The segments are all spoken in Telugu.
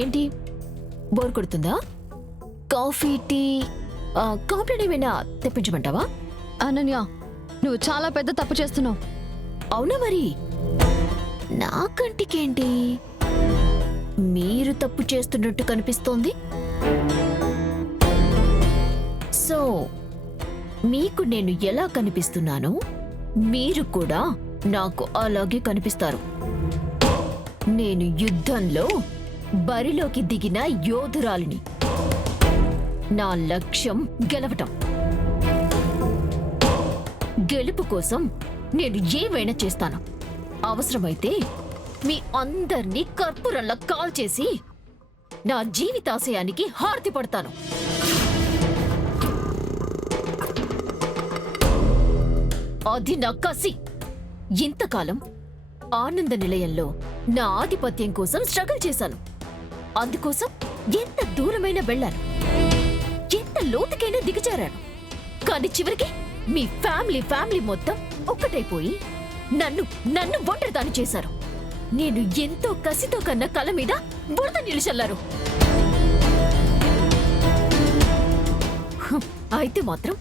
ఏంటి బోర్ కొడుతుందా? కాఫీ, టీ, కాంప్లైంట్ ఏమైనా తెప్పించమంటావా? అనన్య, నువ్వు చాలా పెద్ద తప్పు చేస్తున్నావు. అవునా మరి? నా కంటికేంటి మీరు తప్పు చేస్తున్నట్టు కనిపిస్తోంది. సో మీకు నేను ఎలా కనిపిస్తున్నానో మీరు కూడా నాకు అలాగే కనిపిస్తారు. నేను యుద్ధంలో బరిలోకి దిగిన యోధురాలిని. నా లక్ష్యం గెలవటం. గెలుపు కోసం నేను ఏమైనా చేస్తాను. అవసరమైతే మీ అందర్నీ కర్పూరంలా కాల్చేసి నా జీవితాశయానికి హారతి పడతాను. అది నా కసి. ఇంతకాలం ఆనంద నిలయంలో నా ఆధిపత్యం కోసం స్ట్రగుల్ చేశాను. అందుకోసం ఎంత దూరమైనా వెళ్ళాను, ఎంత లోతుకైనా దిగజారాను. కానీ చివరికి మీ ఫ్యామిలీ మొత్తం ఒక్కటైపోయి నన్ను ఒంటరిదాన్ని చేశారు. నేను ఎంతో కసితో కన్న కల మీద బురద నిలిచల్లారు. అయితే మాత్రం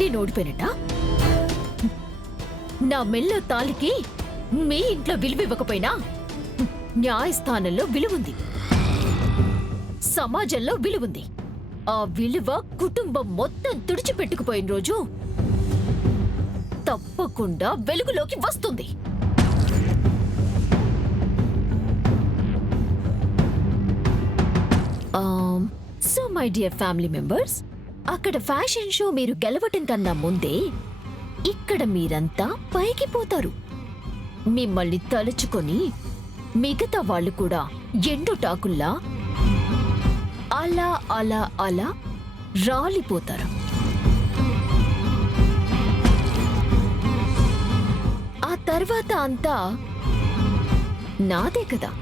నేను ఓడిపోయినట్టా? నా మెల్లో తాలికి మీ ఇంట్లో విలువ ఇవ్వకపోయినా న్యాయస్థానంలో విలువుంది, సమాజంలో విలువుంది. ఆ విలువ కుటుంబం మొత్తం తుడిచిపెట్టుకుపోయిన రోజు తప్పకుండా వెలుగులోకి వస్తుంది. So my dear family members, అక్కడ ఫ్యాషన్ షో మీరు గెలవటం కన్నా ముందే ఇక్కడ మీరంతా పైకి పోతారు. మిమ్మల్ని తలుచుకొని మిగతా వాళ్ళు కూడా ఎండుటాకుల్లా అలా అలా అలా రాలిపోతారు. ఆ తర్వాత అంతా నాదే కదా.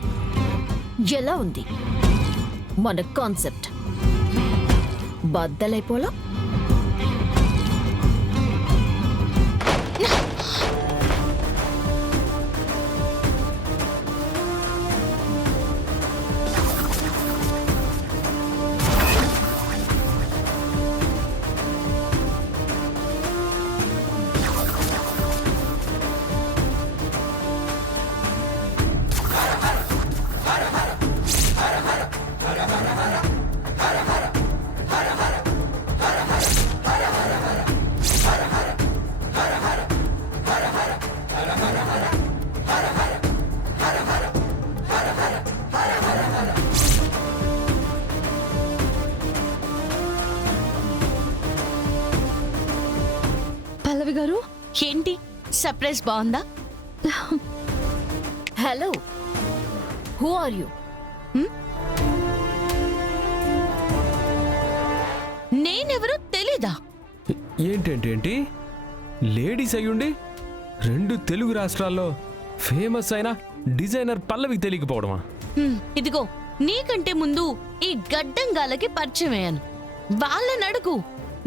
ఎలా ఉంది మన కాన్సెప్ట్? బద్దలైపోలా? పల్లవి గారు, ఏంటి సర్ప్రైజ్ బాగుందా? Hello, who are you? నేనెవరో తెలీదా? ఏంటేంటేంటి లేడీస్ అయ్యుండి 2 తెలుగు రాష్ట్రాల్లో ఫేమస్ అయిన డిజైనర్ పల్లవికి తెలియకపోవడమా? ఇదిగో నీకంటే ముందు ఈ గడ్డంగాలకి పరిచయం అయ్యాను. వాళ్ళని అడుగు,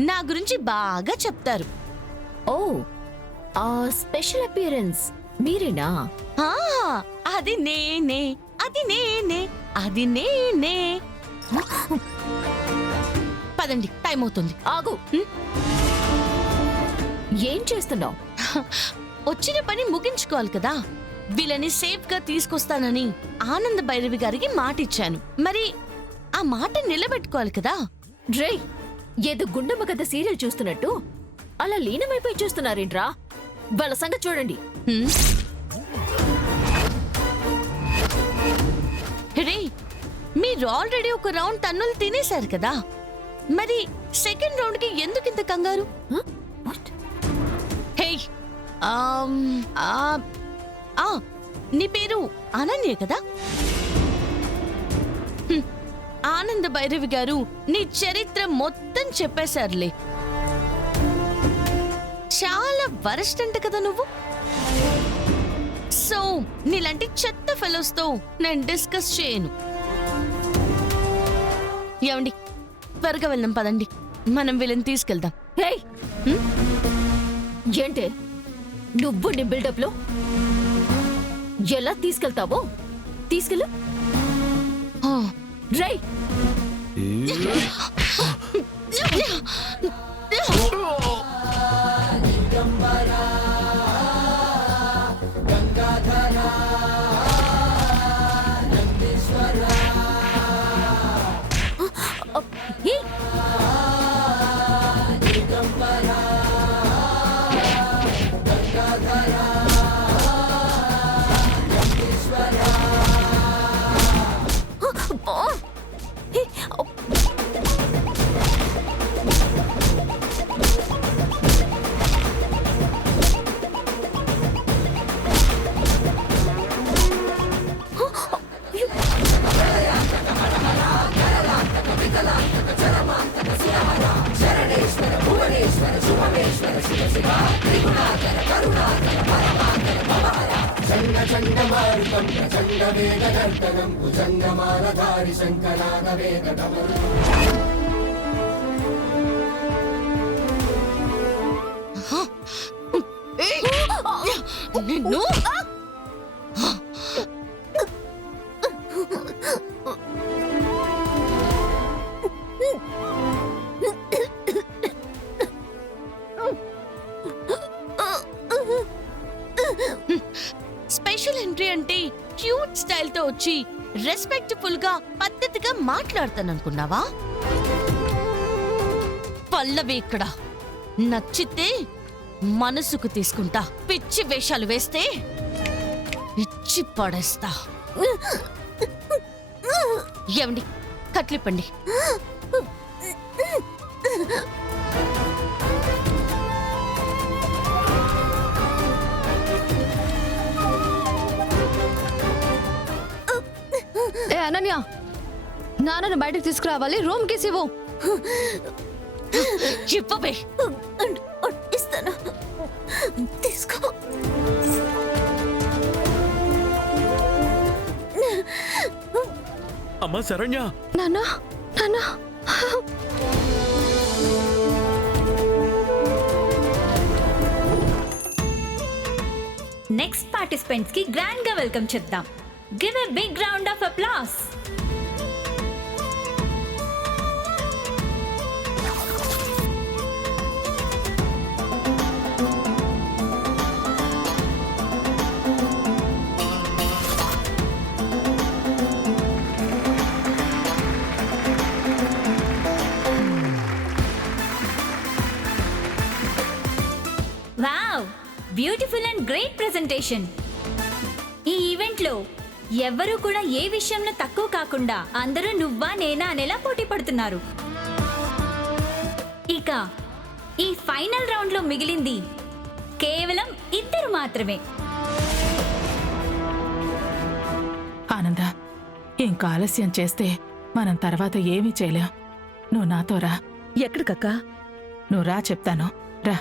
నా గురించి బాగా చెప్తారు. ఓ, ఆ స్పెషల్ అపియరెన్స్ మీరేనా? ఆ, అది నేనే, అది నేనే, అది నేనే. పదండి, టైం అవుతుంది. ఆగు. ఏం చేస్తున్నావు? వచ్చిన పని ముగించుకోవాలి కదా. వీళ్ళని సేఫ్ గా తీసుకొస్తానని ఆనంద భైరవి గారికి మాట ఇచ్చాను. మరి ఆ మాట నిలబెట్టుకోవాలి కదా. డ్రై, ఏదో గుండమ్మ కథ సీరియల్ చూస్తున్నట్టు అలా లీనమైపోయి చూస్తున్నారేంట్రా? వాళ్ళ సంగతి చూడండి. రే, మీరు ఆల్రెడీ ఒక రౌండ్ తన్నులు తినేశారు కదా. మరి సెకండ్ రౌండ్ కి ఎందుకు ఇంత కంగారు? Huh? What? హే, నీ పేరు అనన్య కదా? ఆనంద భైరవి గారు నీ చరిత్ర మొత్తం చెప్పేశారులే. చాలా వరస్ట్ అంట కదా నువ్వు. సో నీలాంటి చెత్త ఫెలోస్ తో నేను డిస్కస్ చేయను. ఏమండి, త్వరగా వెళ్దాం పదండి. మనం వీళ్ళని తీసుకెళ్దాం. హే, ఏంటే నువ్వు నీ బిల్డప్ లో ఎలా తీసుకెళ్తావో తీసుకెళ్ళు. రై ఏ నిన్ను స్పెషల్ ఎంట్రీ అంటే క్యూట్ స్టైల్ తో వచ్చి రెస్పెక్ట్ఫుల్ గా పద్ధతిగా మాట్లాడతాననుకున్నావా? పల్లవి ఇక్కడ నచ్చితే మనసుకు తీసుకుంటా, పిచ్చి వేషాలు వేస్తే ఇచ్చి పడేస్తా. ఏమండి కట్లిప్పండి. ఏ అనన్య, నాన్నను బయటకు తీసుకురావాలి, రూమ్ కి ఇవ్వు. చెప్పబే. ఇస్తాను, తీసుకో. అమ్మా శరణ్య, నాన్న నాన్న నెక్స్ట్ పార్టిసిపెంట్స్ కి గ్రాండ్ గా వెల్కమ్ చెప్తాం. Give a big round of applause. Wow, beautiful and great presentation. ఈ ఈవెంట్ లో ఎవ్వరూ కూడా ఏ విషయంలో తక్కువ కాకుండా అందరూ నువ్వా నేనా అనేలా పోటీ పడుతున్నారు. ఇక ఈ ఫైనల్ రౌండ్ లో మిగిలింది కేవలం ఇద్దరు మాత్రమే. ఆనంద, ఇంకా ఆలస్యం చేస్తే మనం తర్వాత ఏమీ చేయలేం. నువ్వు నాతో రా. ఎక్కడికక్కా? నువ్వు రా చెప్తాను. రా.